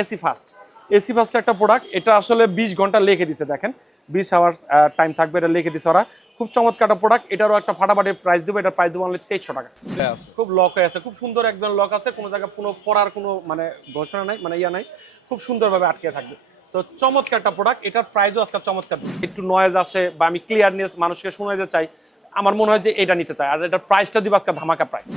AC fast AC fast একটা product এটা আসলে বিশ ঘণ্টা লিখে দিছে দেখেন। বিশ আওয়ার্স টাইম থাকবে এটা লিখে দিছে ওরা। খুব চমৎকার একটা প্রোডাক্ট এটারও একটা ফাটাফাটি প্রাইস দেবো এটার প্রাইস দেবো অনলি তেইশশো টাকা। খুব লক হয়ে আছে খুব সুন্দর একদম লক আছে কোনো জায়গায় কোনো পড়ার কোনো মানে ঘোষণা নাই মানে ইয়া নাই। খুব সুন্দরভাবে আটকে থাকবে। তো চমৎকার একটা প্রোডাক্ট এটার প্রাইসও আজকাল চমৎকার। একটু নয়েজ আসে বা আমি ক্লিয়ারনেস মানুষকে শোনাতে চাই আমার মনে হয় যে এটা নিতে চাই। আর এটার প্রাইসটা দিব আজকে ধামাকা প্রাইস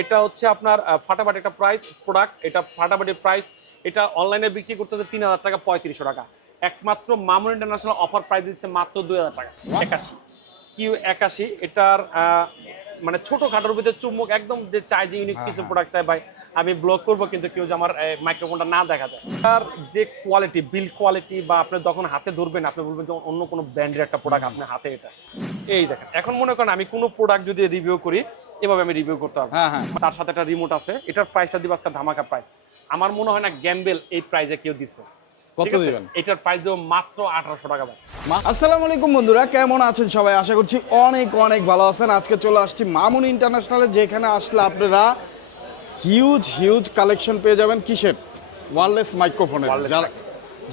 এটা হচ্ছে আপনার ফাটাফাটি একটা প্রাইস প্রোডাক্ট এটা ফাটাফাটি প্রাইস এটা অনলাইনে বিক্রি করতেছে তিন হাজার টাকা পঁয়ত্রিশশো টাকা। একমাত্র মামুন ইন্টারন্যাশনাল অফার প্রাইস দিচ্ছে মাত্র দুই হাজার টাকা। একাশি। কিউ একাশি এটার মানে ছোটো খাটোর ভিতরে চুম্বক একদম যে চাই যে ইউনিক কিছু প্রোডাক্ট চাই ভাই আমি ব্লগ করব কিন্তু কেউ যে আমার মাইক্রোফোনটা না দেখা যায়। তার যে কোয়ালিটি বিল কোয়ালিটি বা আপনি যখন হাতে ধরবেন আপনি বলবেন যে অন্য কোনো ব্র্যান্ডের একটা প্রোডাক্ট আপনি হাতে এটা। এই দেখেন এখন মনে করেন আমি কোনো প্রোডাক্ট যদি রিভিউ করি এভাবে আমি রিভিউ করতে পারব। হ্যাঁ হ্যাঁ। তার সাথে একটা রিমোট আছে এটার প্রাইসটা দিব আজকে ধামাকা প্রাইস আমার মনে হয় না গ্যাম্বেল এই প্রাইসে কেউ দিচ্ছে কত দিবেন? এটার প্রাইস দেবো মাত্র আঠারোশো টাকা ভাই। আসসালামু আলাইকুম বন্ধুরা কেমন আছেন সবাই? আশা করছি অনেক অনেক ভালো আছেন। আজকে চলে আসছি মামুন ইন্টারন্যাশনালে যেখানে আসলে আপনারা হিউজ হিউজ কালেকশন পেয়ে যাবেন কিসের? ওয়ারলেস মাইক্রোফোনের যারা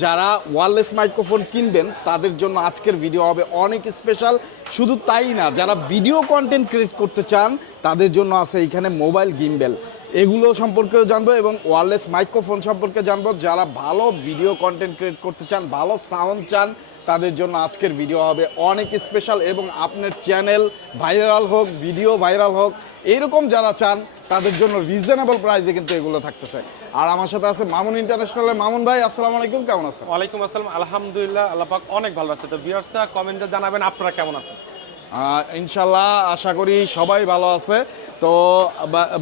যারা ওয়ারলেস মাইক্রোফোন কিনবেন তাদের জন্য আজকের ভিডিও হবে অনেক স্পেশাল শুধু তাই না যারা ভিডিও কন্টেন্ট ক্রিয়েট করতে চান তাদের জন্য আছে এখানে মোবাইল গিম্বেল এগুলো সম্পর্কেও জানব এবং ওয়ারলেস মাইক্রোফোন সম্পর্কে জানব। যারা ভালো ভিডিও কন্টেন্ট ক্রিয়েট করতে চান ভালো সাউন্ড চান তাদের জন্য আজকের ভিডিও হবে অনেক স্পেশাল এবং আপনার চ্যানেল ভাইরাল হোক ভিডিও ভাইরাল হোক এরকম যারা চান তাদের জন্য রিজনেবল প্রাইসে কিন্তু এগুলো থাকতেছে। আর আমার সাথে আছে মামুন ইন্টারন্যাশনালের মামুন ভাই আসসালামু আলাইকুম কেমন আছেন? ওয়ালাইকুম আসসালাম আলহামদুলিল্লাহ আল্লাহ পাক অনেক ভালো আছে। তো ভিউয়ার্সরা কমেন্টে জানাবেন আপনারা কেমন আছেন? ইনশাল্লাহ আশা করি সবাই ভালো আছে। তো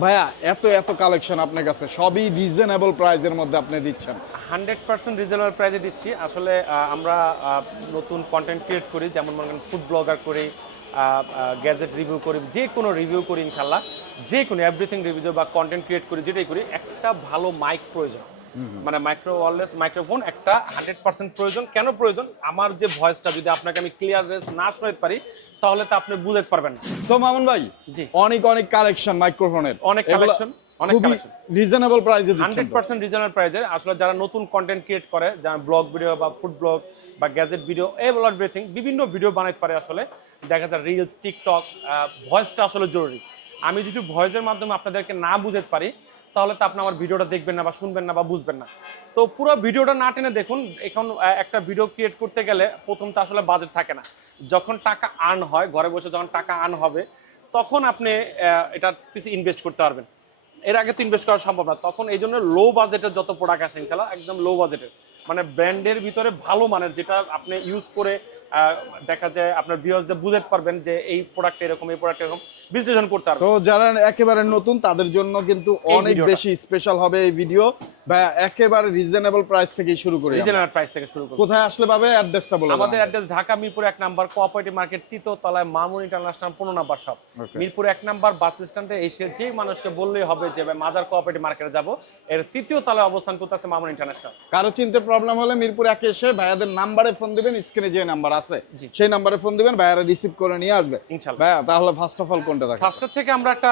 ভাইয়া এত এত কালেকশন আপনার কাছে সবই রিজনেবল প্রাইসের মধ্যে আপনি দিচ্ছেন। হান্ড্রেড পার্সেন্ট রিজনেবল প্রাইসে দিচ্ছি। আসলে আমরা নতুন কন্টেন্ট ক্রিয়েট করি যেমন মনে করেন ফুড ব্লগার করি গ্যাজেট রিভিউ করি যে কোনো রিভিউ করি ইনশাল্লাহ যে কোনো এভরিথিং রিভিউ বা কন্টেন্ট ক্রিয়েট করি যেটাই করি একটা ভালো মাইক প্রয়োজন। মানে মাইক্রো ওয়ারলেস মাইক্রোফোন একটা হান্ড্রেড পার্সেন্ট প্রয়োজন। কেন প্রয়োজন? আমার যে ভয়েসটা যদি আপনাকে আমি ক্লিয়ারনেস না শোনাতে পারি তাহলে তো আপনি বুঝতে পারবেন সো মামুন ভাই জি। অনেক অনেক কালেকশন মাইক্রোফোনের অনেক। রিজনেবল প্রাইসে দিচ্ছেন আসলে যারা নতুন কন্টেন্ট ক্রিয়েট করে যারা ব্লগ ভিডিও বা ফুড ব্লগ বা গ্যাজেট ভিডিও এভরিথিং বিভিন্ন ভিডিও বানাইতে পারে আসলে। দেখা যায় রিলস টিকটক ভয়েসটা আসলে জরুরি। আমি যদি ভয়েসের মাধ্যমে আপনাদেরকে না বুঝতে পারি তাহলে তো আপনি আমার ভিডিওটা দেখবেন না বা শুনবেন না বা বুঝবেন না। তো পুরো ভিডিওটা না টেনে দেখুন, এখন একটা ভিডিও ক্রিয়েট করতে গেলে প্রথম তো আসলে বাজেট থাকে না। যখন টাকা আর্ন হয়, ঘরে বসে যখন টাকা আর্ন হবে, তখন আপনি এটা কিছু ইনভেস্ট করতে পারবেন। এর আগে তো ইনভেস্ট করা সম্ভব না। তখন এই জন্য লো বাজেটের যত প্রোডাক্ট আসে, ইনশাল্লাহ, একদম লো বাজেটের মানে ব্র্যান্ডের ভিতরে ভালো মানের, যেটা আপনি ইউজ করে দেখা যায় আপনার ভিউয়ার্সদের বুঝতে পারবেন যে এই প্রোডাক্ট এরকম এই প্রোডাক্ট এরকম বিশ্লেষণ করতে পারবেন। সো যারা একেবারে নতুন তাদের জন্য কিন্তু অনেক বেশি স্পেশাল হবে এই ভিডিও বা একেবারে রিজনেবল প্রাইস থেকেই শুরু করি রিজনেবল প্রাইস থেকে শুরু করুন কোথায় আসলে পাবে? অ্যাড্রেসটা বলে আমাদের অ্যাড্রেস ঢাকা মিরপুর এক নাম্বার কোঅপারেটিভ মার্কেট তৃতীয় তলায় মামুন ইন্টারন্যাশনাল পনেরো নাম্বার শপ মিরপুর এক নাম্বার বাস স্ট্যান্ডে এসে যে মানুষকে বললেই হবে যে ভাই মাজার কোঅপারেটিভ মার্কেটে যাব। এর তৃতীয় তলায় অবস্থান করতেছে মামুন ইন্টারন্যাশনাল কারও চিনতে প্রবলেম হলে মিরপুর একে এসে ভাইয়াদের নাম্বারে ফোন দিবেন স্ক্রিনে যে নাম্বার আছে সেই নাম্বারে ফোন দিবেন ভাইয়ারা রিসিভ করে নিয়ে আসবে। ইনশাল্লাহ। ভাইয়া তাহলে ফার্স্ট অফ অল কোনটা দেখেন ফার্স্টের থেকে আমরা একটা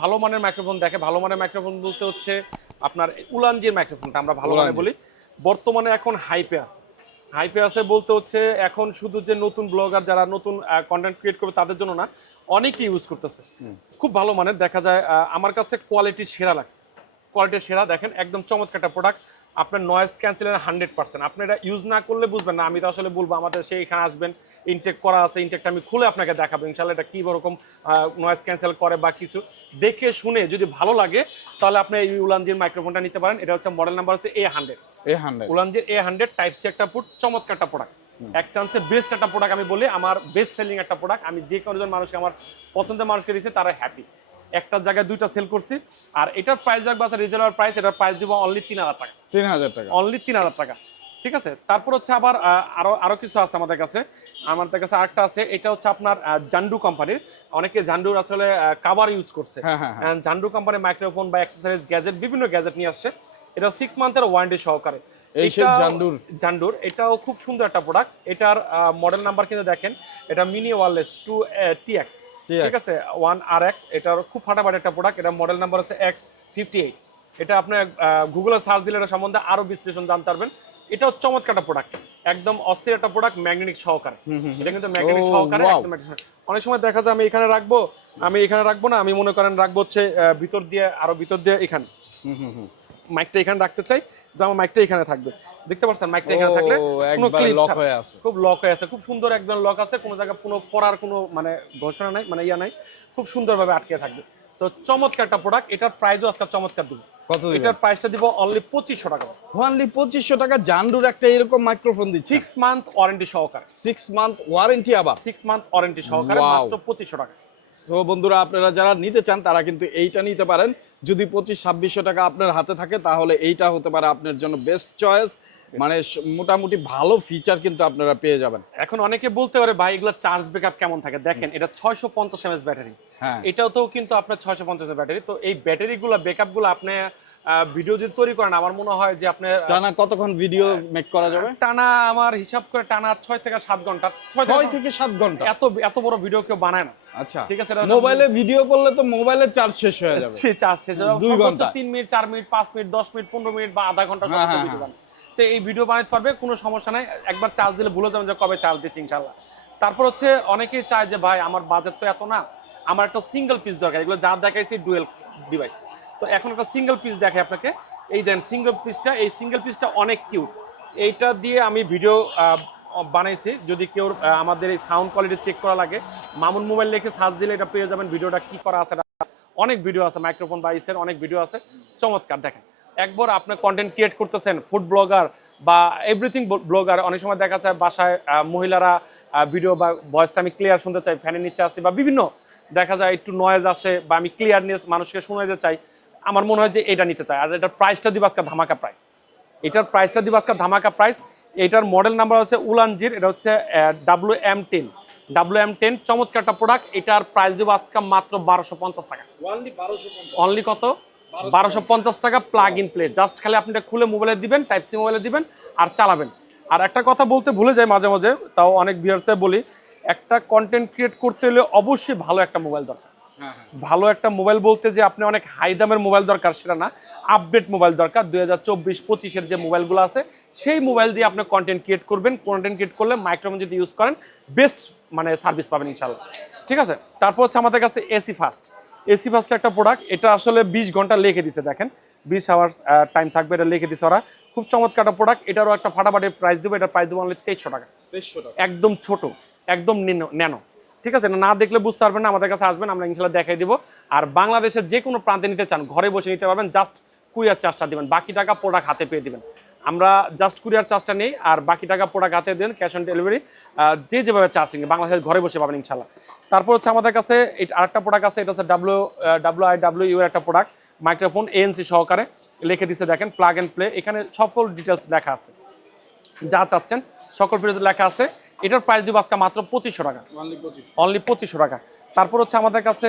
ভালো মানের মাইক্রোফোন দেখে। ভালো মানের মাইক্রোফোন বলতে হচ্ছে আপনার উলানজির মাইক্রোফোনটা আমরা ভালো মানে বলি বর্তমানে এখন হাইপে আছে। হাইপে আছে বলতে হচ্ছে এখন শুধু যে নতুন ব্লগার যারা নতুন কন্টেন্ট ক্রিয়েট করবে তাদের জন্য না অনেকেই ইউজ করতেছে। খুব ভালো মানের দেখা যায় আমার কাছে কোয়ালিটি সেরা লাগছে। কোয়ালিটি সেরা দেখেন একদম চমৎকার একটা প্রোডাক্ট আপনার নয়েজ ক্যান্সেলের হান্ড্রেড পার্সেন্ট আপনি এটা ইউজ না করলে বুঝবেন না আমি তো আসলে বলব আমাদের সেই এখানে আসবেন ইনটেক করা আছে ইনটেকটা আমি খুলে আপনাকে দেখাবো। ইনশাল্লাহ এটা কী রকম নয়েজ ক্যান্সেল করে বা কিছু দেখে শুনে যদি ভালো লাগে তাহলে আপনি এই উলানজির মাইক্রোফোনটা নিতে পারেন। এটা হচ্ছে মডেল নাম্বার হচ্ছে এ হান্ড্রেড এই হান্ড্রেড উলানজির এ হান্ড্রেড টাইপ সি একটা পুট চমৎকার একটা প্রোডাক্ট এক চান্সে বেস্ট একটা প্রোডাক্ট আমি বলি আমার বেস্ট সেলিং একটা প্রোডাক্ট আমি যে কোনোজন মানুষকে আমার পছন্দের মানুষকে দিয়েছি তারা হ্যাপি একটা জায়গায় দুইটা সেল করছি। আর এটার প্রাইস রাখব আছে রিজনেবল প্রাইস এটার প্রাইস দিব অনলি তিন হাজার টাকা। তিন হাজার টাকা। অনলি তিন হাজার টাকা। ঠিক আছে? তারপর হচ্ছে আবার আহ, আরও আরও কিছু আছে আমাদের কাছে। আমাদের কাছে আরেকটা আছে এটা হচ্ছে আপনার জান্ডু কোম্পানির অনেকে জান্ডুর আসলে কাভার ইউজ করছে। জান্ডু কোম্পানির মাইক্রোফোন বা অ্যাক্সেসরিজ গ্যাজেট বিভিন্ন গ্যাজেট নিয়ে আসছে। এটা সিক্স মান্থের ওয়ারেন্টি সহকারে। জান্ডুর? জান্ডুর এটাও খুব সুন্দর একটা প্রোডাক্ট এটার মডেল নাম্বার কিন্তু দেখেন এটা মিনি ওয়ারলেস টু টিএক্স ঠিক আছে ওয়ান আর এক্স এটার খুব ফাটাফাটি একটা প্রোডাক্ট এটা মডেল নাম্বার হচ্ছে এক্স ফিফটি এইট এটা আপনি গুগলে সার্চ দিলে এটা সম্বন্ধে আরও বিশ্লেষণ জানতে পারবেন। এটাও চমৎকার একটা প্রোডাক্ট একদম অস্থির একটা প্রোডাক্ট ম্যাগনেটিক সহকারে। এটা কিন্তু ম্যাগনেটিক সহকারে একদম অনেক সময় দেখা যায় আমি এখানে রাখব আমি এখানে রাখব না আমি মনে করেন রাখব হচ্ছে ভিতর দিয়ে আরও ভিতর দিয়ে এখানে। মাইকটা এখানে রাখতে চাই যে আমার মাইকটা এখানে থাকবে। দেখতে পাচ্ছেন মাইকটা এখানে থাকলে কোনো ক্লিপ lock হয়ে আছে। খুব লক হয়ে আছে খুব সুন্দর একদম লক আছে কোনো জায়গায় কোনো পড়ার কোনো মানে ঘোষণা নাই মানে ইয়া নাই খুব সুন্দরভাবে আটকে থাকবে। তো চমৎকার একটা প্রোডাক্ট এটার প্রাইসও আজকে চমৎকার দিব। কত এটার প্রাইসটা দিব অনলি পঁচিশশো টাকা। ওয়ানলি পঁচিশশো টাকা জান্ডুর একটা এরকম মাইক্রোফোন দিচ্ছে। সিক্স মান্থ ওয়ারেন্টি সহকারে। সিক্স মান্থ ওয়ারেন্টি আবার। সিক্স মান্থ ওয়ারেন্টি সহকারে মাত্র পঁচিশশো টাকা। সো বন্ধুরা আপনারা যারা নিতে চান তারা কিন্তু এইটা নিতে পারেন। যদি পঁচিশ ছাব্বিশশো টাকা আপনার হাতে থাকে তাহলে এইটা হতে পারে আপনার জন্য বেস্ট চয়েস মানে মোটামুটি ভালো ফিচার কিন্তু আপনারা পেয়ে যাবেন। এখন অনেকে বলতে পারে ভাই এগুলো চার্জ ব্যাকআপ কেমন থাকে? দেখেন এটা ছয়শো পঞ্চাশ এমএস ব্যাটারি। হ্যাঁ। এটাও তো কিন্তু আপনার ছয়শো পঞ্চাশ ব্যাটারি। তো এই ব্যাটারিগুলো ব্যাকআপগুলো আপনি ভিডিও যদি তৈরি করেন আমার মনে হয় যে আপনি টানা কতক্ষণ ভিডিও মেক করা যাবে? টানা আমার হিসাব করে টানা ছয় থেকে সাত ঘণ্টা। ছয় থেকে সাত ঘণ্টা? এত এত বড় ভিডিও কেউ বানায় না। আচ্ছা। ঠিক আছে, মোবাইলে ভিডিও করলে তো মোবাইলের চার্জ শেষ হয়ে যাবে। চার্জ শেষ হয়ে যাবে। দুই ঘণ্টা। তিন মিনিট চার মিনিট পাঁচ মিনিট দশ মিনিট পনেরো মিনিট বা আধা ঘণ্টা হ্যাঁ, হ্যাঁ, ভিডিও হ্যাঁ। তো এই ভিডিও বানাতে পারবে কোনো সমস্যা নাই। একবার চার্জ দিলে ভুলে যাবেন যে কবে চার্জ দিচ্ছি ইনশাল্লাহ তারপর হচ্ছে অনেকেই চায় যে ভাই আমার বাজেট তো এত না। আমার একটা সিঙ্গেল পিস দরকার। এগুলো যা দেখাইছি ডুয়েল ডিভাইস তো এখন একটা সিঙ্গেল পিস দেখে আপনাকে। এই দেন সিঙ্গেল পিসটা এই সিঙ্গেল পিসটা অনেক কিউট এইটা দিয়ে আমি ভিডিও বানাইছি। যদি কেউ আমাদের এই সাউন্ড কোয়ালিটি চেক করা লাগে, মামুন মোবাইল লিখে সার্চ দিলে এটা পেয়ে যাবেন। ভিডিওটা কি করা আছে, অনেক ভিডিও আছে মাইক্রোফোন বাইসের অনেক ভিডিও আছে। চমৎকার, দেখেন। একবার আপনার কন্টেন্ট ক্রিয়েট করতেছেন ফুড ব্লগার বা এভরিথিং ব্লগার অনেক সময় দেখা যায় বাসায় মহিলারা ভিডিও বা ভয়েসটা আমি ক্লিয়ার শুনতে চাই ফ্যানের নিচে আসি বা বিভিন্ন দেখা যায় একটু নয়েজ আসে বা আমি ক্লিয়ারনেস মানুষকে শোনাতে চাই। আমার মনে হয় যে এটা নিতে চাই আর এটার প্রাইসটা দিব আজকে ধামাকা প্রাইস এটার প্রাইসটা দিব আজকে ধামাকা প্রাইস এটার মডেল নাম্বার হচ্ছে উলানজির এটা হচ্ছে W M ten W M ten চমৎকার একটা প্রোডাক্ট এটার প্রাইস দিব আজকে মাত্র বারোশো পঞ্চাশ টাকা। অনলি কত? বারোশো পঞ্চাশ টাকা প্লাগ ইন প্লে জাস্ট খালি আপনি এটা খুলে মোবাইলে দিবেন টাইপ সি মোবাইলে দিবেন আর চালাবেন। আর একটা কথা বলতে ভুলে যাই মাঝে মাঝে তাও অনেক ভিউয়ার্সদের বলি একটা কন্টেন্ট ক্রিয়েট করতে হলে অবশ্যই ভালো একটা মোবাইল দরকার। ভালো একটা মোবাইল বলতে যে আপনি অনেক হাই দামের মোবাইল দরকার সেটা না আপডেট মোবাইল দরকার। দুই হাজার চব্বিশ পঁচিশের যে মোবাইলগুলো আছে সেই মোবাইল দিয়ে আপনি কন্টেন্ট ক্রিয়েট করবেন। কন্টেন্ট ক্রিয়েট করলে মাইক্রোফোন যদি ইউজ করেন বেস্ট মানে সার্ভিস পাবেন ইনশাল্লাহ ঠিক আছে? তারপর হচ্ছে আমাদের কাছে এসি ফাস্ট এসি ফাস্ট একটা প্রোডাক্ট এটা আসলে বিশ ঘণ্টা লিখে দিছে দেখেন। বিশ আওয়ার্স টাইম থাকবে এটা লিখে দিছে ওরা। খুব চমৎকার একটা প্রোডাক্ট এটারও একটা ফাটাফাটি প্রাইস দেবো এটার প্রাইস দেবো অনলি তেইশশো টাকা। তেইশশো টাকা। একদম ছোট একদম ন্যানো। ঠিক আছে? না দেখলে বুঝতে পারবেন না, আমাদের কাছে আসবেন, আমরা ইনশাল্লাহ দেখাই দিব। আর বাংলাদেশের যে কোনো প্রান্তে নিতে চান, ঘরে বসে নিতে পারবেন জাস্ট কুরিয়ার চার্জটা দিবেন। বাকি টাকা প্রোডাক্ট হাতে পেয়ে দিবেন। আমরা জাস্ট কুরিয়ার চার্জটা নেই, আর বাকি টাকা প্রোডাক্ট হাতে দেন ক্যাশ অন ডেলিভারি যে যেভাবে চার্জ নিন বাংলাদেশের ঘরে বসে পাবেন ইনশাল্লাহ। তারপর হচ্ছে আমাদের কাছে আরেকটা প্রোডাক্ট আছে, এটা হচ্ছে W W I W U একটা প্রোডাক্ট মাইক্রোফোন এএনসি সহকারে। লিখে দিছে দেখেন প্লাগ অ্যান্ড প্লে এখানে সকল ডিটেলস লেখা আছে। যা চাচ্ছেন, সকল ফিরোজে লেখা আছে। এটার প্রাইস দিব আজকে মাত্র পঁচিশশো টাকা। অনলি পঁচিশশো। টাকা। তারপর হচ্ছে আমাদের কাছে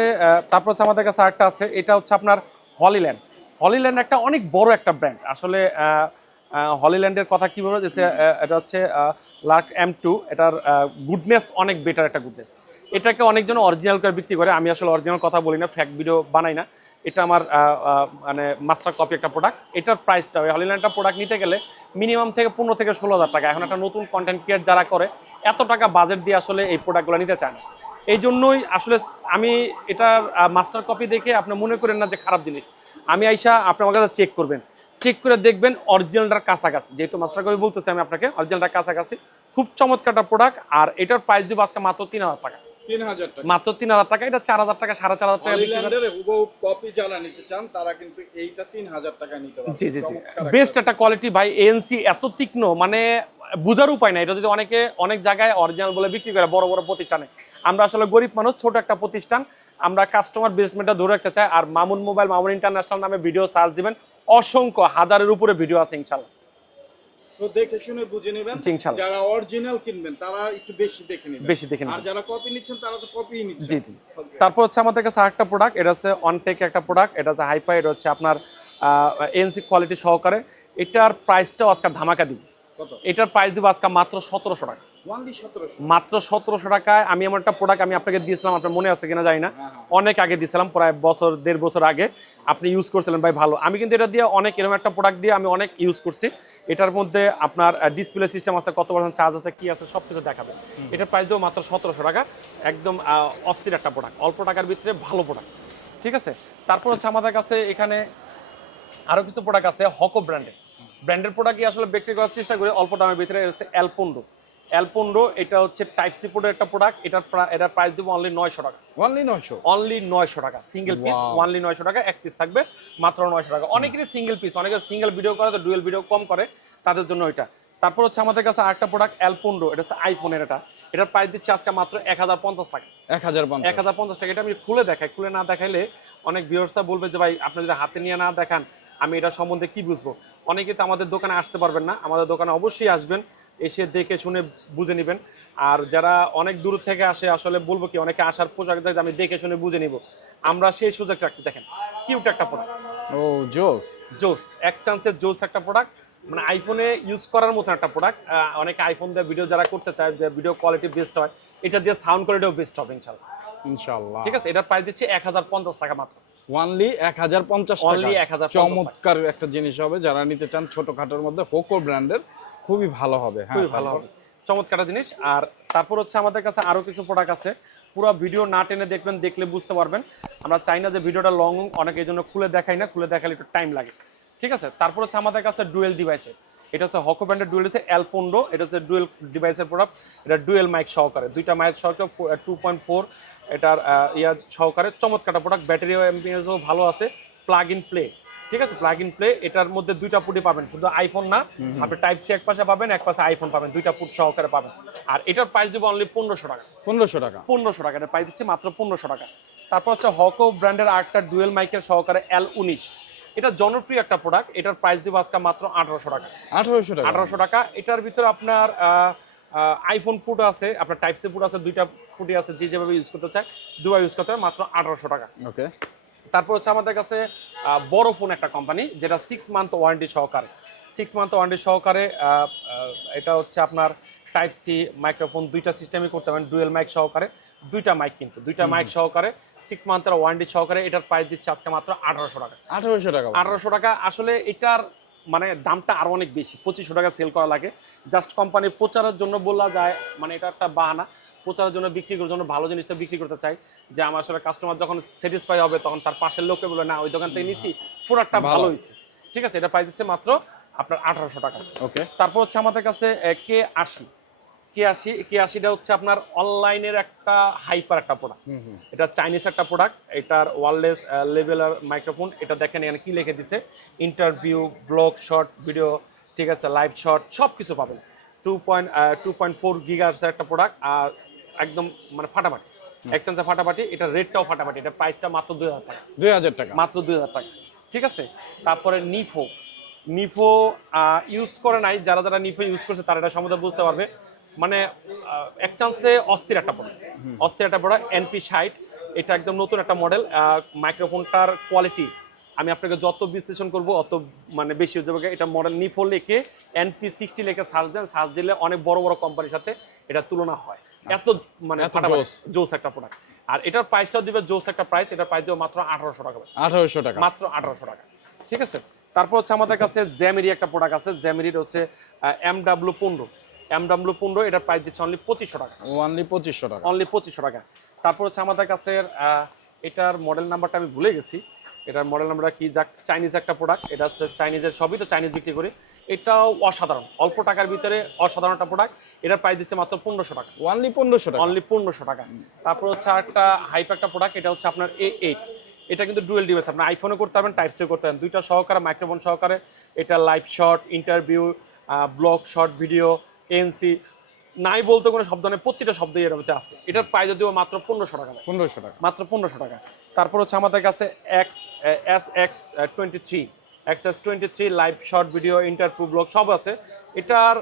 তারপর হচ্ছে আমাদের কাছে আরেকটা আছে এটা হচ্ছে আপনার হলিল্যান্ড হলিল্যান্ড একটা অনেক বড় একটা ব্র্যান্ড আসলে হলিল্যান্ডের কথা কী বলব? যে এটা হচ্ছে লার্ক এম টু এটার গুডনেস অনেক বেটার একটা গুডনেস এটাকে অনেকজন অরিজিনাল করে বিক্রি করে। আমি আসলে অরিজিনাল কথা বলি না ফ্যাক ভিডিও বানাই না। এটা আমার মানে মাস্টার কপি একটা প্রোডাক্ট এটার প্রাইসটা ওই হলিল্যান্ডটা প্রোডাক্ট নিতে গেলে মিনিমাম থেকে পনেরো থেকে ষোলো হাজার টাকা। এখন একটা নতুন কন্টেন্ট ক্রিয়েট যারা করে এত টাকা বাজেট দিয়ে আসলে এই প্রোডাক্টগুলো নিতে চায় না। এই জন্যই আসলে আমি এটার মাস্টার কপি দেখে আপনি মনে করেন না যে খারাপ জিনিস। আমি আইসা আপনি আমার কাছে চেক করবেন। চেক করে দেখবেন অরিজিনালটার কাছাকাছি। যেহেতু মাস্টার কপি বলতেছি আমি আপনাকে অরিজিনালটার কাছাকাছি। খুব চমৎকার একটা প্রোডাক্ট আর এটার প্রাইস দিব আজকে মাত্র তিন হাজার টাকা। মাত্র তিন হাজার টাকা এটা চার হাজার টাকা সাড়ে চার হাজার টাকা কপি যারা নিতে চান তারা কিন্তু এইটা তিন হাজার টাকা নিতে জি জি জি। বেস্ট একটা কোয়ালিটি ভাই এএনসি এত তীক্ষ্ণ মানে বোঝার উপায় নাই। এটা যদি অনেকে অনেক জায়গায় অরিজিনাল বলে বিক্রি করে বড় বড় প্রতিষ্ঠানে। আমরা আসলে গরিব মানুষ ছোট একটা প্রতিষ্ঠান। আমরা কাস্টমার বেসমেন্টটা ধরে রাখতে চাই। আর মামুন মোবাইল মামুন ইন্টারন্যাশনাল নামে ভিডিও সার্চ দিবেন। অসংখ্য হাজারের উপরে ভিডিও আছে ইনশাল্লাহ। So দেখে শুনে বুঝে নেবেন যারা অরিজিনাল কিনবেন তারা একটু বেশি দেখে নেবেন। বেশি দেখে আর যারা কপি নিচ্ছেন তারা তো কপিই নিচ্ছেন জি জি। তারপর হচ্ছে আমাদের কাছে আরেকটা প্রোডাক্ট এটা হচ্ছে অনটেক একটা প্রোডাক্ট এটা হচ্ছে হাইপাই এটা হচ্ছে আপনার এনসি কোয়ালিটি সহকারে। এটার প্রাইসটাও আজকে ধামাকা দিই এটার প্রাইস দিব আজকে মাত্র সতেরোশো টাকা। মাত্র সতেরোশো টাকায় আমি এমন একটা প্রোডাক্ট আমি আপনাকে দিয়েছিলাম আপনার মনে আছে কিনা জানি না। অনেক আগে দিয়েছিলাম প্রায় বছর দেড় বছর আগে। আপনি ইউজ করছিলেন ভাই ভালো। আমি কিন্তু এটা দিয়ে অনেক এরকম একটা প্রোডাক্ট দিয়ে আমি অনেক ইউজ করছি। এটার মধ্যে আপনার ডিসপ্লে সিস্টেম আছে কত পার্সেন্ট চার্জ আছে কি আছে সব কিছু দেখাবে এটার প্রাইস দেবো মাত্র সতেরোশো টাকা। একদম অস্থির একটা প্রোডাক্ট অল্প টাকার ভিতরে ভালো প্রোডাক্ট ঠিক আছে? তারপর হচ্ছে আমাদের কাছে এখানে আরও কিছু প্রোডাক্ট আছে হকো ব্র্যান্ডের ব্র্যান্ডের প্রোডাক্টই আসলে বিক্রি করার চেষ্টা করি? অল্প দামের ভিতরে হচ্ছে অ্যালপন্ডো অ্যালপন্ডো এটা হচ্ছে টাইপ সি পোর্টের একটা প্রোডাক্ট এটার এটার প্রাইস দেবো অনলি নয়শো টাকা। ওয়ানলি নয়শো? অনলি নয়শো টাকা। সিঙ্গেল পিস অনলি নয়শো টাকা। এক পিস থাকবে মাত্র নয়শো টাকা। অনেকেরই সিঙ্গেল পিস অনেকে সিঙ্গেল ভিডিও করে তো ডুয়েল ভিডিও কম করে তাদের জন্য ওইটা তারপর হচ্ছে আমাদের কাছে আরেকটা প্রোডাক্ট অ্যালপন্ডো এটা হচ্ছে আইফোনের এটা। এটার প্রাইস দিচ্ছে আজকে মাত্র এক হাজার পঞ্চাশ টাকা। এক হাজার পঞ্চাশ। এক হাজার পঞ্চাশ টাকা। এটা আমি খুলে দেখাই। খুলে না দেখাইলে অনেক ভিউয়ার্সরা বলবে যে ভাই আপনি যদি হাতে নিয়ে না দেখান আমি এটা সম্বন্ধে কি বুঝব? অনেকে তো আমাদের দোকানে আসতে পারবেন না আমাদের দোকানে অবশ্যই আসবেন এসে দেখে শুনে বুঝে নেবেন। আর যারা অনেক দূর থেকে আসে আসলে বলব কি অনেকে আসার পোশাক দেখে আমি দেখে শুনে বুঝে নিব। আমরা সেই সুযোগ রাখছি দেখেন কিউট একটা প্রোডাক্ট ও জোস। জোস এক চান্সের জোস একটা প্রোডাক্ট মানে আইফোনে ইউজ করার মতো একটা প্রোডাক্ট অনেকে আইফোন দিয়ে ভিডিও যারা করতে চায় যে ভিডিও কোয়ালিটি বেস্ট হয় এটা দিয়ে সাউন্ড কোয়ালিটিও বেস্ট হবে ইনশাল্লাহ। ইনশাল্লাহ। ঠিক আছে? এটার প্রাইস দিচ্ছে এক হাজার পঞ্চাশ টাকা মাত্র। ওয়ানলি এক হাজার পঞ্চাশ টাকা। চমৎকার একটা জিনিস হবে যারা নিতে চান ছোটখাটোর মধ্যে হোকো ব্র্যান্ডের খুবই ভালো হবে হ্যাঁ ভালো হবে। চমৎকার জিনিস। আর তারপর হচ্ছে আমাদের কাছে আরও কিছু প্রোডাক্ট আছে। পুরো ভিডিও না টেনে দেখবেন দেখলে বুঝতে পারবেন। আমরা চাই না যে ভিডিওটা লং অনেক এই জন্য খুলে দেখাই না খুলে দেখালে একটু টাইম লাগে। ঠিক আছে? তারপর হচ্ছে আমাদের কাছে ডুয়েল ডিভাইসে এটা হচ্ছে হকো ব্র্যান্ডের ডুয়েল হচ্ছে অ্যালপন্ডো এটা হচ্ছে ডুয়েল ডিভাইসের প্রোডাক্ট এটা ডুয়েল মাইক সহকারে। দুইটা মাইক সহকারে টু পয়েন্ট ফোর এটার ইয়া সহকারে চমৎকার প্রোডাক্ট ব্যাটারি এমপিএসও ভালো আছে প্লাগ ইন প্লে ঠিক আছে? প্লাগ ইন প্লে এটার মধ্যে দুইটা পুটি পাবেন শুধু আইফোন না আপনি টাইপ সি এক পাশে পাবেন এক পাশে আইফোন পাবেন দুইটা পুট সহকারে পাবেন। আর এটার প্রাইস দিব অনলি পনেরোশো টাকা। পনেরোশো টাকা। পনেরোশো টাকা এটা প্রাইস দিচ্ছে মাত্র পনেরোশো টাকা। তারপর হচ্ছে হকো ব্র্যান্ডের আরেকটা ডুয়েল মাইকের সহকারে এল উনিশ। এটা জনপ্রিয় একটা প্রোডাক্ট এটার প্রাইস দিব আজকে মাত্র আঠারোশো টাকা। আঠারোশো টাকা। আঠারোশো টাকা এটার ভিতরে আপনার আইফোন পুট আছে আপনার টাইপ সি পুট আছে দুইটা ফুটি আছে যে যেভাবে ইউজ করতে চায় দুবার ইউজ করতে হয় মাত্র আঠারোশো টাকা। ওকে তারপর হচ্ছে আমাদের কাছে বড় ফোন একটা কোম্পানি যেটা সিক্স মান্থ ওয়ারেন্টি সহকারে। সিক্স মান্থ ওয়ারেন্টি সহকারে এটা হচ্ছে আপনার টাইপ সি মাইক্রোফোন দুইটা সিস্টেমই করতে পারেন ডুয়েল মাইক সহকারে দুইটা মাইক কিন্তু দুইটা মাইক সহকারে সিক্স মান্থের ওয়ারেন্টি সহকারে এটার প্রাইস দিচ্ছে আজকে মাত্র আঠারোশো টাকা। আঠারোশো টাকা। আঠারোশো টাকা আসলে এটার মানে দামটা আরও অনেক বেশি পঁচিশশো টাকা সেল করা লাগে। জাস্ট কোম্পানি প্রচারের জন্য বলা যায় মানে এটা একটা বাহানা। প্রচারের জন্য বিক্রি করার জন্য ভালো জিনিসটা বিক্রি করতে চাই। যে আমার আসলে কাস্টমার যখন স্যাটিসফাই হবে তখন তার পাশের লোককে বলে না ওই দোকান থেকে নিছি প্রোডাক্টটা ভালো। ভালো। হয়েছে ঠিক আছে এটা প্রাইস দিচ্ছে মাত্র আপনার আঠারোশো টাকা। ওকে তারপর হচ্ছে আমাদের কাছে কে আশি। কে আশি কে আশিটা হচ্ছে আপনার অনলাইনের একটা হাইপার একটা প্রোডাক্ট এটা চাইনিজ একটা প্রোডাক্ট এটার ওয়ারলেস লেভেলার মাইক্রোফোন এটা দেখেন এখানে কি লিখে দিছে? ইন্টারভিউ ব্লগ শর্ট ভিডিও ঠিক আছে লাইভ শর্ট সব কিছু পাবেন two point two point four গিগার্সের একটা প্রোডাক্ট আর একদম মানে ফাটাফাটি। এক চান্সে ফাটাফাটি এটা রেটটাও ফাটাফাটি এটা প্রাইসটা মাত্র দুই হাজার টাকা। দুই হাজার টাকা। মাত্র দুই হাজার টাকা। ঠিক আছে? তারপরে নিফো নিফো ইউজ করে নাই যারা যারা নিফো ইউজ করছে তারা এটা সম্বন্ধে বুঝতে পারবে। মানে এক চান্সে অস্থির একটা প্রোডাক্ট অস্থির একটা প্রোডাক্ট এনপি ষাট। এটা একদম নতুন একটা মডেল মাইক্রোফোনটার কোয়ালিটি আমি আপনাকে যত বিশ্লেষণ করব অত মানে বেশি হয়ে যাবে এটা মডেল নিফো লিখে এনপি সিক্সটি লিখে সার্চ দেন সার্চ দিলে অনেক বড় বড় কোম্পানির সাথে এটা তুলনা হয়। এত মানে জোস। একটা প্রোডাক্ট আর এটার প্রাইসটাও দিবে জোস একটা প্রাইস এটা প্রাইস দিবে মাত্র আঠারোশো টাকা আঠারোশো টাকা। মাত্র আঠারোশো টাকা। ঠিক আছে? তারপর হচ্ছে আমাদের কাছে জ্যামেরি একটা প্রোডাক্ট আছে। জ্যামেরির হচ্ছে এম ডাব্লু পনেরো। এম ডাব্লু পনেরো এটার প্রাইস দিচ্ছে অনলি পঁচিশশো টাকা। ওয়ানলি পঁচিশশো টাকা। অনলি পঁচিশশো টাকা। তারপর হচ্ছে আমাদের কাছে এটার মডেল নাম্বারটা আমি ভুলে গেছি। এটার মডেল নাম্বারটা কি? যাক চাইনিজ একটা প্রোডাক্ট এটা হচ্ছে চাইনিজের সবই তো চাইনিজ বিক্রি করি। এটাও অসাধারণ। অল্প টাকার ভিতরে অসাধারণ একটা প্রোডাক্ট এটার প্রাইস দিচ্ছে মাত্র পনেরোশো টাকা। ওয়ানলি পনেরোশো টাকা। অনলি পনেরোশো টাকা। তারপর হচ্ছে একটা হাইপ একটা প্রোডাক্ট এটা হচ্ছে আপনার এ এইট এটা কিন্তু ডুয়েল ডিভাইস আপনার আইফোনে করতে পারবেন টাইপ সি করতে পারবেন। দুইটা সহকারে মাইক্রোফোন সহকারে এটা live shot interview blog short video NC নাই বলতে কোনো শব্দ নেই প্রতিটা শব্দ এর মধ্যে আছে। এটার পাই যদিও মাত্র পনেরোশো টাকা পনেরোশো টাকা। মাত্র পনেরোশো টাকা। তারপর হচ্ছে আমাদের কাছে X S X twenty three XS twenty three live short video interview blog সব আছে। এটার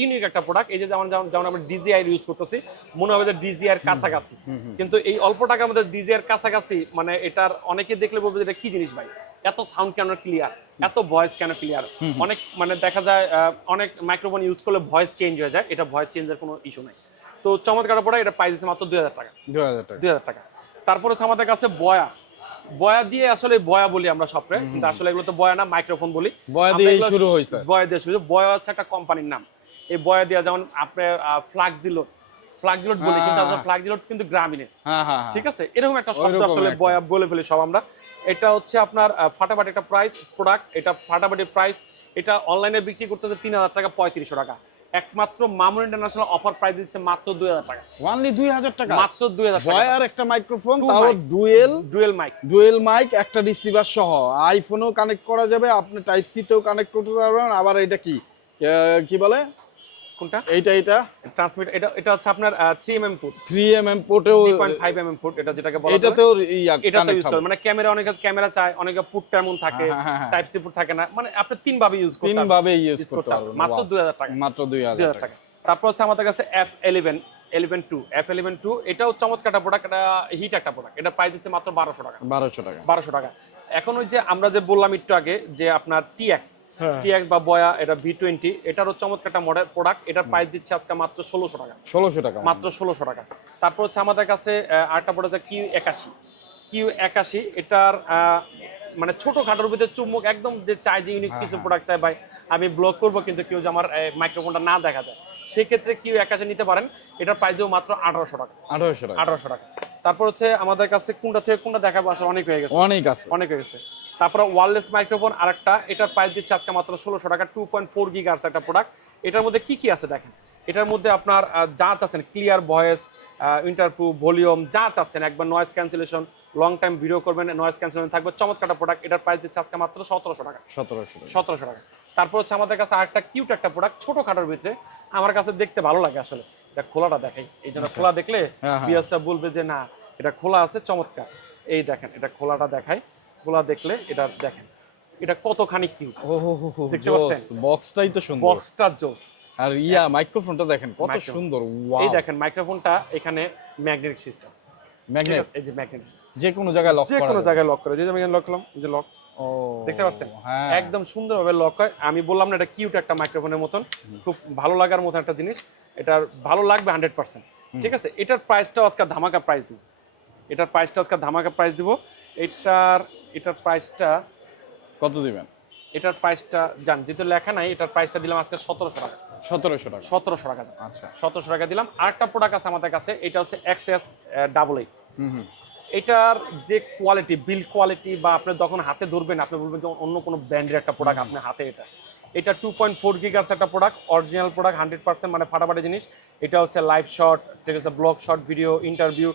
ইউনিক একটা প্রোডাক্ট এই যে যেমন যেমন আমরা ডিজিআই ইউজ করতেছি মনে হবে যে ডিজিআর কাছাকাছি। কিন্তু এই অল্প টাকার মধ্যে ডিজিআর কাছাকাছি মানে এটার অনেকে দেখলে বলবে যে এটা কি জিনিস ভাই? এত সাউন্ড কেন ক্লিয়ার এত ভয়েস কেন ক্লিয়ার অনেক মানে দেখা যায় অনেক মাইক্রোফোন ইউজ করলে ভয়েস চেঞ্জ হয়ে যায়। এটা ভয়েস চেঞ্জের কোনো ইস্যু নাই। তো চমৎকার প্রোডাক্ট এটা প্রাইস মাত্র দুই হাজার টাকা। দুই হাজার টাকা। দুই হাজার টাকা। তারপরে আমাদের কাছে বয়া বয়া দিয়ে আসলে বয়া বলি আমরা সবরে কিন্তু আসলে এগুলো তো বয়া না মাইক্রোফোন বলি। বয়া এগুলো শুরু হয়েছে। বয়া দিয়ে শুরু বয়া হচ্ছে একটা কোম্পানির নাম। এই বয়া দিয়ে যেমন আপনার ফ্লাক্সিলোড ফ্লাক্সিলোড বলি কিন্তু আসলে হ্যাঁ। কিন্তু গ্রামীণের। হ্যাঁ হ্যাঁ হ্যাঁ। ঠিক আছে? এরকম একটা শব্দ আসলে বয়া বলে ফেলি সব আমরা। এটা হচ্ছে আপনার ফাটাফাটি একটা প্রাইস প্রোডাক্ট এটা ফাটাফাটি প্রাইস এটা অনলাইনে বিক্রি করতেছে তিন হাজার টাকা পঁয়ত্রিশশো টাকা। একমাত্র মামুন ইন্টারন্যাশনাল অফার প্রাইস দিচ্ছে মাত্র দুই হাজার টাকা। অনলি দুই হাজার টাকা? মাত্র দুই হাজার টাকা। আর একটা মাইক্রোফোন তাও dual dual mic dual mic একটা রিসিভার সহ। আইফোনও কানেক্ট করা যাবে আপনি টাইপ সি তেও কানেক্ট করতে পারবেন। আবার এটা কি? কি বলে? কোনটা? এইটা এটা ট্রান্সমিটার এটা এটা হচ্ছে আপনার three M M foot three M M পোর্টেও three point five M M foot এটা যেটাকে বলা হয়। এটাতেও ইয়া এটা ইউজ করে মানে ক্যামেরা অনেকে ক্যামেরা চায় অনেকে পোর্ট তেমন থাকে। টাইপ সি পোর্ট থাকে না। মানে আপনি তিন ভাবে ইউজ করতে তিন ভাবে ইউজ করতে পারবেন। মাত্র Wow. দুই হাজার টাকা। মাত্র দুই দুই হাজার হাজার টাকা। তারপর হচ্ছে আমাদের কাছে F eleven two F eleven two এটাও চমৎকার একটা প্রোডাক্ট এটা হিট একটা প্রোডাক্ট এটা প্রাইস দিচ্ছে মাত্র বারোশো টাকা। বারোশো টাকা। বারোশো টাকা। এখন ওই যে আমরা যে বললাম একটু আগে যে আপনার টিএক্স হ্যাঁ। টিএক্স বা বয়া এটা ভি টোয়েন্টি এটারও চমৎকার একটা মডেল প্রোডাক্ট এটার প্রাইস দিচ্ছে আজকে মাত্র ষোলোশো টাকা। ষোলোশো টাকা। মাত্র ষোলোশো টাকা। তারপর হচ্ছে আমাদের কাছে আরেকটা প্রোডাক্ট আছে কিউ একাশি। কিউ একাশি এটার আহ, মানে ছোট খাটোর ভিতরে চুম্বক একদম যে চাই যে ইউনিক কিছু প্রোডাক্ট চাই ভাই আমি ব্লক করব কিন্তু কেউ যে আমার মাইক্রোফোনটা না দেখা যায়। সেক্ষেত্রে কিউ একাশি নিতে পারেন এটার প্রাইস দেবো মাত্র আঠারোশো টাকা। আঠারোশো টাকা। আঠারোশো টাকা। তারপর হচ্ছে আমাদের কাছে কোনটা থেকে কোনটা দেখাবো আসলে অনেক হয়ে গেছে। অনেক আছে। অনেক হয়ে গেছে। তারপরে ওয়ারলেস মাইক্রোফোন আরেকটা এটার প্রাইস দিচ্ছে আজকে মাত্র ষোলোশো টাকা টু পয়েন্ট ফোর গিগার্স একটা প্রোডাক্ট এটার মধ্যে কি কি আছে দেখেন? এটার মধ্যে আপনার যা চাচ্ছেন ক্লিয়ার ভয়েস ইন্টারভিউ ভলিউম যা চাচ্ছেন একবার noise cancellation long time video করবেন নয়েজ ক্যান্সেলেশন থাকবে। চমৎকার প্রোডাক্ট এটার প্রাইস দিচ্ছে আজকে মাত্র সতেরোশো টাকা। সতেরোশো সতেরোশো টাকা। তারপর হচ্ছে আমাদের কাছে আরেকটা কিউট একটা প্রোডাক্ট ছোট খাটোর ভিতরে। আমার কাছে দেখতে ভালো লাগে আসলে। এটা খোলাটা দেখাই। এই জন্য খোলা দেখলে হ্যাঁ, হ্যাঁ। বলবে যে না এটা খোলা আছে চমৎকার। এই দেখেন এটা খোলাটা দেখাই। খোলা দেখলে এটা দেখেন। এটা কতখানি কিউট দেখতে পাচ্ছেন? বক্সটাই তো সুন্দর। বক্সটা জোস। আর ইয়া মাইক্রোফোনটা দেখেন কত সুন্দর। এই দেখেন মাইক্রোফোনটা এখানে ম্যাগনেটিক সিস্টেম ম্যাগনেট এই যে ম্যাগনেটিক যে কোনো জায়গায় লক যে কোনো জায়গায় লক করে। যে আমি লক করলাম যে লক ও দেখতে পাচ্ছেন? হ্যাঁ। একদম সুন্দরভাবে লক হয়। আমি বললাম না এটা কিউট একটা মাইক্রোফোনের মতন। খুব ভালো লাগার মতো একটা জিনিস। এটার ভালো লাগবে হান্ড্রেড পার্সেন্ট ঠিক আছে? এটার প্রাইসটাও আজকে ধামাকা প্রাইস দিব। এটার প্রাইসটা আজকে ধামাকা প্রাইস দিব। এটার এটার প্রাইসটা কত দিবেন? এটার প্রাইসটা জান যেহেতু লেখা নাই এটার প্রাইসটা দিলাম আজকে সতেরোশো টাকা। সতেরোশো টাকা। সতেরোশো টাকা আচ্ছা। সতেরোশো টাকা দিলাম। আরেকটা প্রোডাক্ট আছে আমাদের কাছে। এটা হচ্ছে এক্সএস ডাবল এইট এটার যে কোয়ালিটি বিল কোয়ালিটি বা আপনি যখন হাতে ধরবেন আপনি বলবেন যে অন্য কোনো ব্র্যান্ডের একটা প্রোডাক্ট আপনার হাতে এটা। এটা টু পয়েন্ট ফোর গিগার্স একটা product original product hundred percent মানে ফাটাফাটি জিনিস। এটা হচ্ছে লাইভ শট ঠিক আছে ব্লগ শট ভিডিও ইন্টারভিউ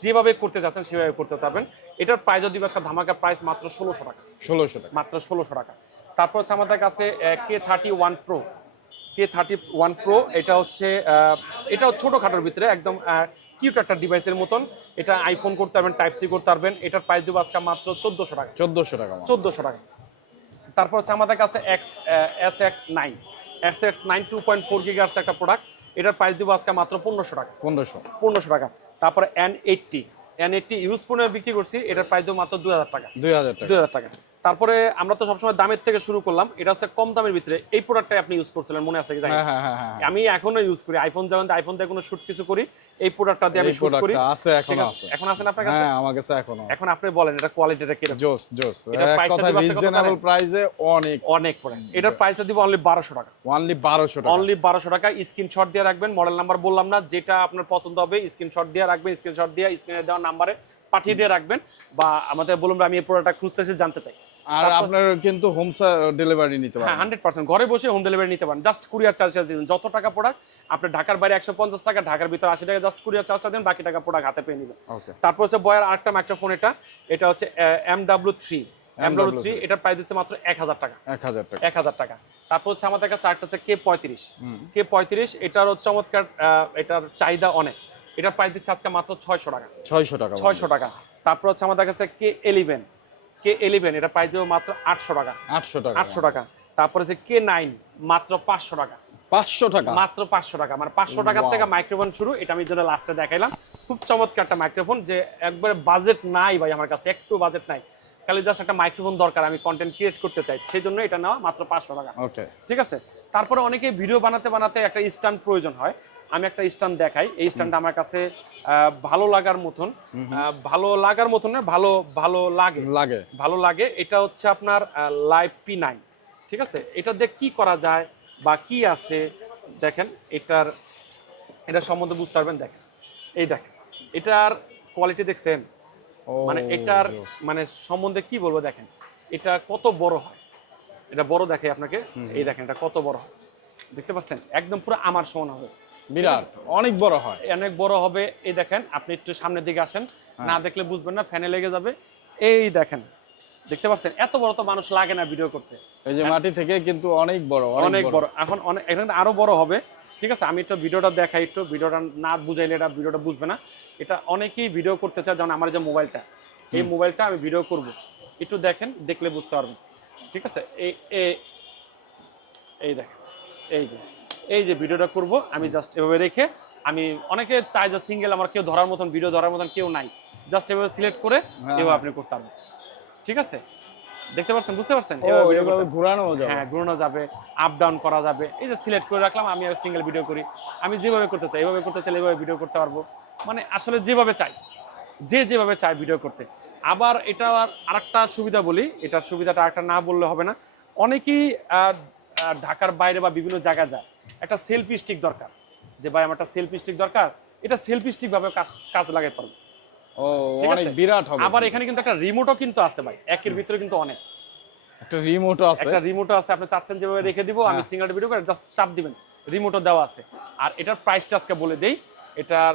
যেভাবে করতে চাচ্ছেন সেভাবে করতে চাবেন। এটার প্রাইস যদি আজকে ধামাকা প্রাইস মাত্র ষোলোশো টাকা। ষোলোশো টাকা। মাত্র ষোলোশো টাকা। তারপর হচ্ছে আমাদের কাছে K thirty one pro K thirty one pro এটা হচ্ছে আহ, এটাও ছোটোখাটোর ভিতরে একদম কিউট একটা ডিভাইসের মতন। এটা আইফোন করতে পারবেন টাইপ সি করতে পারবেন। এটার প্রাইস দেবো আজকে মাত্র চোদ্দোশো টাকা। চোদ্দোশো টাকা। চোদ্দোশো টাকা। তারপর হচ্ছে আমাদের কাছে X S X nine S X nine two point four gigahertz একটা প্রোডাক্ট এটার প্রাইস দেবো আজকে মাত্র পনেরোশো টাকা। পনেরোশো। পনেরোশো টাকা। তারপরে N eighty N eighty use পণ্য বিক্রি করছি। এটার প্রাইস দেবো মাত্র দু হাজার টাকা। দুই হাজার টাকা। দুই হাজার টাকা। তারপরে আমরা তো সবসময় দামের থেকে শুরু করলাম। এটা হচ্ছে কম দামের ভিতরে। এই প্রোডাক্টটাই আপনি ইউজ করছিলেন মনে আছে কি জানি। হ্যাঁ হ্যাঁ হ্যাঁ আমি এখনও ইউজ করি। আইফোন যখন আইফোন দিয়ে কোনো শুট কিছু করি এই প্রোডাক্টটা দিয়ে আমি শুট করি। আছে এখনও আছে? এখন আছেন আপনার কাছে? হ্যাঁ আমার কাছে এখনও। এখন আপনি বলেন এটা কোয়ালিটিটা কীরকম? জোস জোস। এটা এক price টা কথা দিবা রিজনেবল প্রাইসে অনেক অনেক প্রাইস এটার প্রাইসটা দিব অনলি বারোশো টাকা। অনলি বারোশো টাকা। অনলি বারোশো টাকা। স্ক্রিনশট দিয়ে রাখবেন মডেল নাম্বার বললাম না যেটা আপনার পছন্দ হবে স্ক্রিনশট দিয়ে রাখবেন স্ক্রিনশট দিয়ে স্ক্রিনে দেওয়া নাম্বারে পাঠিয়ে দিয়ে রাখবেন। বা আমাদের বলুন আমি এই প্রোডাক্টটা খুঁজতেছি জানতে চাই। আর আপনার কিন্তু হোম ডেলিভারি নিতে হ্যাঁ হান্ড্রেড পার্সেন্ট ঘরে বসে হোম ডেলিভারি নিতে পারেন। জাস্ট কুরিয়ার চার্জ দিন যত টাকা প্রোডাক্ট আপনি ঢাকার বাইরে একশো পঞ্চাশ টাকা ঢাকার ভিতরে আশি টাকা জাস্ট কুরিয়ার চার্জটা দিন বাকি টাকা প্রোডাক্ট হাতে পেয়ে নেবেন। তারপর হচ্ছে বয়ের আরেকটা মাইক্রোফোন এটা। এটা হচ্ছে M W three M W three এটার প্রাইস দিচ্ছে মাত্র এক হাজার টাকা। এক হাজার টাকা। এক হাজার টাকা। তারপর হচ্ছে আমাদের কাছে আরেকটা হচ্ছে কে পঁয়ত্রিশ। কে পঁয়ত্রিশ এটারও চমৎকার এটার চাহিদা অনেক। এটার প্রাইস দিচ্ছে আজকে মাত্র ছয়শো টাকা। ছয়শো টাকা ছয়শো টাকা। তারপর হচ্ছে আমাদের কাছে কে এলিভেন কে ইলেভেন এটা প্রাইস দেবো মাত্র আটশো টাকা। আটশো টাকা। আটশো টাকা। তারপরে হচ্ছে কে নাইন মাত্র পাঁচশো টাকা। পাঁচশো টাকা? মাত্র পাঁচশো টাকা। মানে পাঁচশো টাকার থেকে মাইক্রোফোন শুরু এটা আমি জন্য লাস্টে দেখাইলাম। খুব চমৎকার একটা মাইক্রোফোন যে একবারে বাজেট নাই ভাই আমার কাছে একটু বাজেট নাই। খালি জাস্ট একটা মাইক্রোফোন দরকার আমি কন্টেন্ট ক্রিয়েট করতে চাই। সেই জন্য এটা নেওয়া মাত্র পাঁচশো টাকা। ঠিক আছে? তারপরে অনেকে ভিডিও বানাতে বানাতে একটা স্ট্যান্ড প্রয়োজন হয়। আমি একটা স্ট্যান্ড দেখাই। এই স্ট্যান্ডটা আমার কাছে ভালো লাগার মতন। ভালো লাগার মতন না ভালো ভালো লাগে। লাগে। ভালো লাগে। এটা হচ্ছে আপনার লাইভ পি নাইন ঠিক আছে? এটা দিয়ে কি করা যায় বা কি আছে? দেখেন এটার এটা সম্বন্ধে বুঝতে পারবেন দেখেন। এই দেখেন এটার কোয়ালিটি দেখছেন? মানে এটার মানে সম্বন্ধে কি বলব দেখেন? এটা কত বড় হয়? এটা বড় দেখে আপনাকে। এই দেখেন এটা কত বড় হয়? দেখতে পাচ্ছেন? একদম পুরো আমার সমান হবে। বিরাট। অনেক বড় হয়। অনেক বড় হবে। এই দেখেন আপনি একটু সামনের দিকে আসেন। হ্যাঁ। না দেখলে বুঝবেন না ফ্যানে লেগে যাবে। এই দেখেন দেখতে পাচ্ছেন এত বড় তো মানুষ লাগে না ভিডিও করতে। এই যে মাটি থেকে কিন্তু অনেক বড় অনেক বড়। এখন অনেক এখন আরও বড় হবে। ঠিক আছে আমি একটু ভিডিওটা দেখাই একটু। ভিডিওটা না বুঝাইলে এটা ভিডিওটা বুঝবে না। এটা অনেকেই ভিডিও করতে চায় যেমন আমার যে মোবাইলটা। এই মোবাইলটা আমি ভিডিও করব। একটু দেখেন দেখলে বুঝতে পারবেন। ঠিক আছে এই এই দেখেন এই যে। এই যে ভিডিওটা করব আমি জাস্ট এভাবে রেখে আমি অনেকে চাই যে সিঙ্গেল আমার কেউ ধরার মতন ভিডিও ধরার মতন কেউ নাই। জাস্ট এভাবে সিলেক্ট করে হ্যাঁ, এভাবে। আপনি করতে পারবেন। ঠিক আছে? দেখতে পাচ্ছেন বুঝতে পারছেন? ও এভাবে এভাবে ঘোরানো যাবে। হ্যাঁ ঘুরানো যাবে আপ ডাউন করা যাবে। এই যে সিলেক্ট করে রাখলাম আমি সিঙ্গেল ভিডিও করি। আমি যেভাবে করতে চাই এভাবে করতে চাই এভাবে ভিডিও করতে পারব। মানে আসলে যেভাবে চাই যে যেভাবে চায় ভিডিও করতে। আবার এটা আর আরেকটা সুবিধা বলি এটার সুবিধাটা আরেকটা না বললে হবে না। অনেকেই ঢাকার বাইরে বা বিভিন্ন জায়গায় যায়। একটা সেলফি স্টিক দরকার। যে ভাই আমার একটা সেলফি স্টিক দরকার এটা সেলফি স্টিক ভাবে কাজ কাজ লাগাতে পারব। ও অনেক বিরাট হবে। আবার এখানে কিন্তু একটা রিমোটও কিন্তু আছে ভাই একের ভিতরে কিন্তু অনেক। একটা রিমোটও আছে। একটা রিমোটও আছে আপনি চাচ্ছেন যেভাবে রেখে দিব আমি সিঙ্গেল ভিডিও করে জাস্ট চাপ দিবেন রিমোটও দেওয়া আছে। আর এটার প্রাইসটা আজকে বলে দেই এটার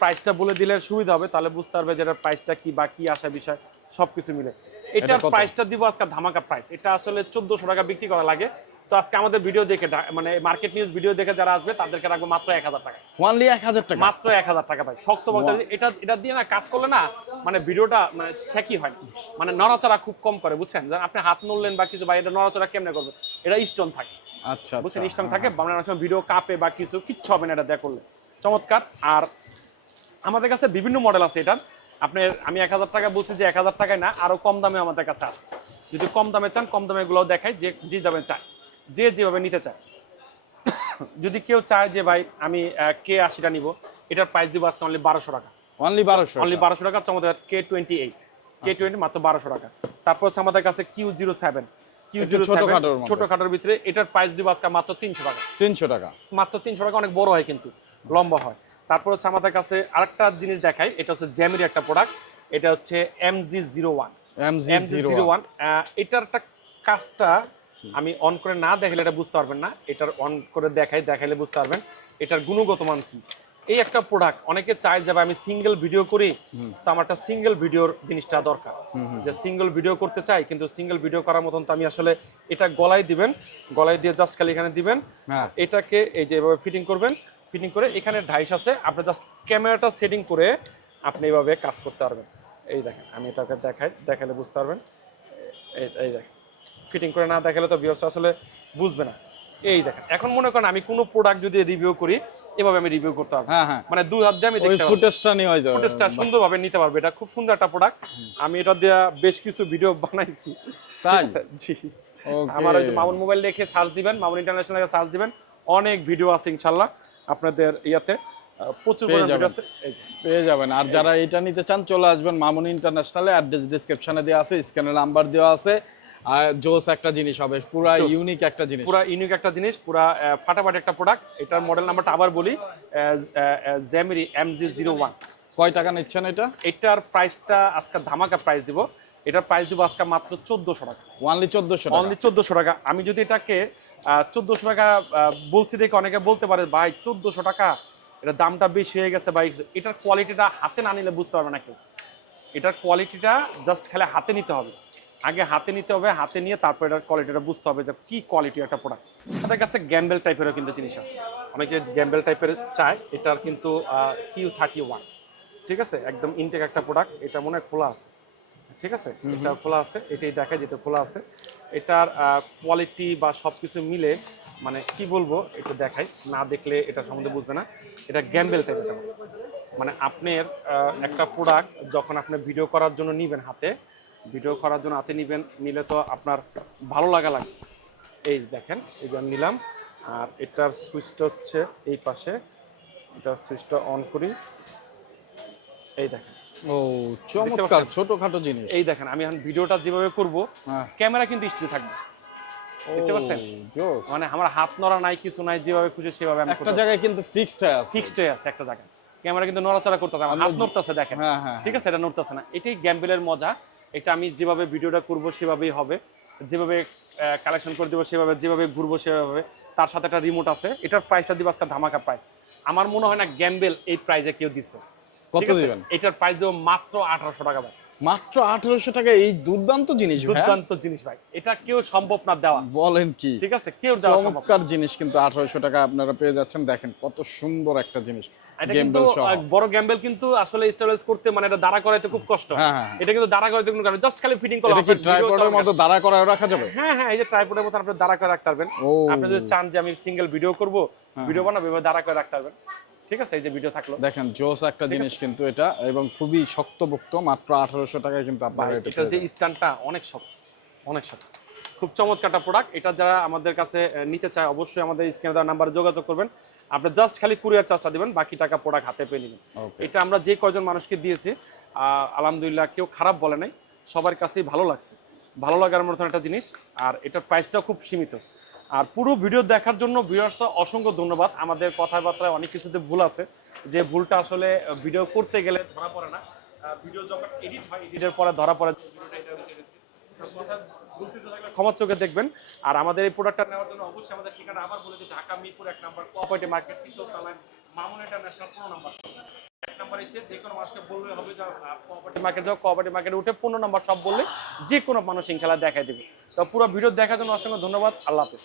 প্রাইসটা বলে দিলে সুবিধা হবে তাহলে বুঝতে পারবে যে এটার প্রাইসটা কি বা কি আসা বিষয় সবকিছু মিলে। এটার? প্রাইসটা দিব আজকে ধামাকা প্রাইস এটা আসলে চোদ্দশো টাকা বিক্রি করা লাগে তো আজকে আমাদের ভিডিও দেখে মানে মার্কেট নিউজ ভিডিও দেখে যারা আসবে তাদেরকে রাখব মাত্র এক হাজার টাকা। ওয়ানলি এক হাজার টাকা? মাত্র এক হাজার টাকা ভাই। শক্ত বলতে এটা এটা দিয়ে না কাজ করলে না মানে ভিডিওটা মানে শেকি হয় মানে নড়াচড়া খুব কম করে বুঝছেন? আপনি হাত নড়লেন বা কিছু বা এটা নড়াচড়া কেমনে করবে এটা স্টোন থাকে। আচ্ছা বুঝছেন? আচ্ছা স্টোন থাকে বাংলা সময় ভিডিও কাঁপে বা কিছু কিচ্ছু হবে না এটা দেয়া করলে। চমৎকার। আর আমাদের কাছে বিভিন্ন মডেল আছে এটার আপনার আমি এক হাজার টাকা বলছি যে এক হাজার টাকায় না আরও কম দামে আমাদের কাছে আছে। যদি কম দামে চান কম দামে গুলো দেখাই যে যে দামে চায়। যে যেভাবে নিতে চায়। যদি কেউ চায় যে ভাই আমি কে আশিটা নিব? এটার প্রাইস দিব আজকে অনলি বারোশো টাকা। অনলি বারোশো অনলি বারোশো টাকা চমৎকার। K twenty eight K twenty মাত্র বারোশো টাকা। তারপর হচ্ছে আমাদের কাছে Q zero seven Q zero seven ছোটখাটোর। ভিতরে এটার প্রাইস দিব আজকে মাত্র তিনশো টাকা। তিনশো টাকা। মাত্র তিনশো টাকা অনেক বড় হয় কিন্তু লম্বা হয়। তারপর হচ্ছে আমাদের কাছে আরেকটা জিনিস দেখাই এটা হচ্ছে জ্যামের একটা প্রোডাক্ট এটা হচ্ছে M G zero one M G zero one এটার একটা কাজটা আমি অন করে না দেখালে এটা বুঝতে পারবেন না এটার অন করে দেখাই দেখাইলে বুঝতে পারবেন এটার গুণগত মান কি। এই একটা প্রোডাক্ট অনেকে চায় যে ভাই আমি সিঙ্গেল ভিডিও করি তো আমার একটা সিঙ্গেল ভিডিওর জিনিসটা দরকার। যে সিঙ্গেল ভিডিও করতে চাই কিন্তু সিঙ্গেল ভিডিও করার মতন তো আমি আসলে এটা গলায় দিবেন গলায় দিয়ে জাস্ট খালি এখানে দিবেন। হ্যাঁ। এটাকে এই যে এভাবে ফিটিং করবেন ফিটিং করে এখানে ঢাইস আছে আপনি জাস্ট ক্যামেরাটা সেটিং করে আপনি এইভাবে কাজ করতে পারবেন। এই দেখেন আমি এটাকে দেখাই দেখালে বুঝতে পারবেন। এই দেখেন। ফিটিং করে না দেখালে তো ভিউয়ার্স আসলে বুঝবে না। এই দেখেন এখন মনে করেন আমি কোনো প্রোডাক্ট যদি রিভিউ করি এভাবে আমি রিভিউ করতে পারব। হ্যাঁ হ্যাঁ। মানে দুই হাত দিয়ে আমি দেখতে পারব। ফুটেজটা নিয়ে হয়তো ফুটেজটা সুন্দরভাবে নিতে পারবে। এটা খুব সুন্দর একটা প্রোডাক্ট আমি এটা দিয়ে বেশ কিছু ভিডিও বানাইছি। তাই? জি। আমার ওই মামুন মোবাইল রেখে সার্চ দিবেন মামুন ইন্টারন্যাশনাল সার্চ দিবেন অনেক ভিডিও আছে ইনশাল্লাহ আপনাদের ইয়াতে। প্রচুর পেয়ে ভিডিও যাবেন। আছে। পেয়ে যাবেন। আর যারা এটা নিতে চান চলে আসবেন মামুন ইন্টারন্যাশনালে অ্যাড্রেস ডিসক্রিপশনে দেওয়া আছে স্ক্যানের নাম্বার দেওয়া আছে। জোস একটা জিনিস হবে পুরা। ইউনিক একটা জিনিস। পুরা ইউনিক একটা জিনিস পুরা ফাটাফাটি একটা প্রোডাক্ট এটার মডেল নাম্বারটা আবার বলি জ্যামিরি এম জি জিরো ওয়ান কয় টাকা নিচ্ছেন এটা? এটার প্রাইসটা আজকে ধামাকা প্রাইস দিব। এটার প্রাইস দিব আজকে মাত্র চোদ্দশো টাকা। ওয়ানলি চোদ্দশো টাকা? অনলি চোদ্দশো টাকা। আমি যদি এটাকে চোদ্দশো টাকা আহ, বলছি দেখে অনেকে বলতে পারে ভাই চোদ্দশো টাকা? এটা দামটা বেশি হয়ে গেছে ভাই। এটার কোয়ালিটিটা হাতে না নিলে বুঝতে পারবে না কেউ। এটার কোয়ালিটিটা জাস্ট খেলে হাতে নিতে হবে। আগে হাতে নিতে হবে হাতে নিয়ে তারপর এটার কোয়ালিটিটা বুঝতে হবে যে কি কোয়ালিটি একটা প্রোডাক্ট তাদের কাছে গ্যাম্বেল টাইপেরও কিন্তু জিনিস আছে। অনেকে গ্যাম্বেল টাইপের চায় এটার কিন্তু কিউ থার্টি ওয়ান ঠিক আছে? একদম ইনটেক একটা প্রোডাক্ট এটা মনে হয় খোলা আছে। ঠিক আছে? এটা খোলা আছে এটাই দেখায় যেটা খোলা আছে। এটার কোয়ালিটি বা সবকিছু মিলে মানে কি বলব এটা দেখাই না দেখলে এটা সম্বন্ধে বুঝবে না। এটা গ্যাম্বেল টাইপের মানে আপনার একটা প্রোডাক্ট যখন আপনি ভিডিও করার জন্য নিবেন হাতে ভিডিও করার জন্য হাতে নিবেন নিলে তো আপনার ভালো লাগা লাগবে। এই দেখেন এই যে নিলাম আর এটার সুইচটা হচ্ছে এই পাশে। এটার সুইচটা অন করি। এই দেখেন। ও চমৎকার ছোটখাটো জিনিস। এই দেখেন আমি এখন ভিডিওটা যেভাবে করব হ্যাঁ। ক্যামেরা কিন্তু স্টিল থাকবে। দেখতে পাচ্ছেন? মানে আমার হাত নড়া নাই কিছু নাই যেভাবে খুশি সেভাবে আমি একটা জায়গায় কিন্তু ফিক্সড হয়ে আছে। ফিক্সড হয়ে আছে একটা জায়গায়। ক্যামেরা কিন্তু নড়াচড়া করতেছে আমার হাত নড়তেছে দেখেন। হ্যাঁ হ্যাঁ ঠিক আছে? এটা নড়তেছে না। এটাই গ্যাম্বেলের মজা। এটা আমি যেভাবে ভিডিওটা করব সেভাবেই হবে। যেভাবে কালেকশন করে দেবো সেভাবে যেভাবে ঘুরবো সেভাবে তার সাথে একটা রিমোট আছে। এটার প্রাইসটা দিব আজকে ধামাকা প্রাইস আমার মনে হয় না গ্যাম্বেল এই প্রাইসে কেউ দিছে। কত দিবেন? এটার প্রাইস দেবো মাত্র আঠারোশো টাকা ভাই। মাত্র আঠারোশো টাকা এই দুর্দান্ত জিনিস দুর্দান্ত জিনিস ভাই। এটা কেউ সম্ভব না দেওয়া। বলেন কি? ঠিক আছে কেউ। চমৎকার জিনিস কিন্তু আঠারোশো টাকা আপনারা পেয়ে যাচ্ছেন। দেখেন কত সুন্দর একটা জিনিস বড় গ্যাম্বেল কিন্তু আসলে স্টেবলাইজ করতে মানে এটা দাঁড়া করাইতে খুব কষ্ট। হ্যাঁ, হ্যাঁ, হ্যাঁ। এটা কিন্তু দাঁড়া করাইতে কোনো কারণ জাস্ট খালি ফিটিং করা এটা ট্রাইপডের মতো দাঁড়া করা রাখা যাবে? হ্যাঁ হ্যাঁ এই যে ট্রাইপডের মতো আপনি দাঁড়া করে রাখতে পারবেন। আপনি যদি চান যে আমি সিঙ্গেল ভিডিও করব ভিডিও বানাবো এভাবে দাঁড়া করে রাখতে পারবেন। ঠিক আছে এই যে ভিডিও থাকল। দেখেন জোস একটা জিনিস কিন্তু এটা এবং খুবই শক্তপোক্ত মাত্র আঠারোশো টাকায় কিন্তু আপনারা এটা এটা যে স্ট্যান্ডটা অনেক শক্ত অনেক শক্ত। খুব চমৎকার একটা প্রোডাক্ট এটা যারা আমাদের কাছে নিতে চায় অবশ্যই আমাদের স্ক্রিনে দেওয়ার নাম্বারে যোগাযোগ করবেন। আপনি জাস্ট খালি কুরিয়ার চার্জটা দিবেন বাকি টাকা প্রোডাক্ট হাতে পেয়ে নেবেন। এটা আমরা যে কয়জন মানুষকে দিয়েছি আহ, আলহামদুলিল্লাহ কেউ খারাপ বলে নাই। সবার কাছেই ভালো লাগছে। ভালো লাগার মতন একটা জিনিস আর এটার প্রাইসটাও খুব সীমিত। আর পুরো ভিডিও দেখার জন্য ভিউয়ার্সরা অসংখ্য ধন্যবাদ। আমাদের কথাবার্তায় অনেক কিছুতে ভুল আছে। যে ভুলটা আসলে ভিডিও করতে গেলে ধরা পড়ে না। ভিডিও যখন এডিট হয় এডিটের পরে ধরা পড়ে। ক্ষমার চোখে দেখবেন। আর আমাদের এই প্রোডাক্টটা নেওয়ার জন্য অবশ্যই আমাদের ঠিকানা আবার বলে দিই, ঢাকা, মিরপুর, এক নাম্বার কোঅপারেটিভ মার্কেট তৃতীয় মামুন ইন্টারন্যাশনাল পনেরো নাম্বার যে কোনো মার্কেট যাও উঠে পনেরো নাম্বার সব বললে যে কোনো মানুষ ইনশাল্লাহ দেখাই দেবে। তো পুরো ভিডিও দেখার জন্য অসংখ্য ধন্যবাদ। আল্লাহ হাফিজ।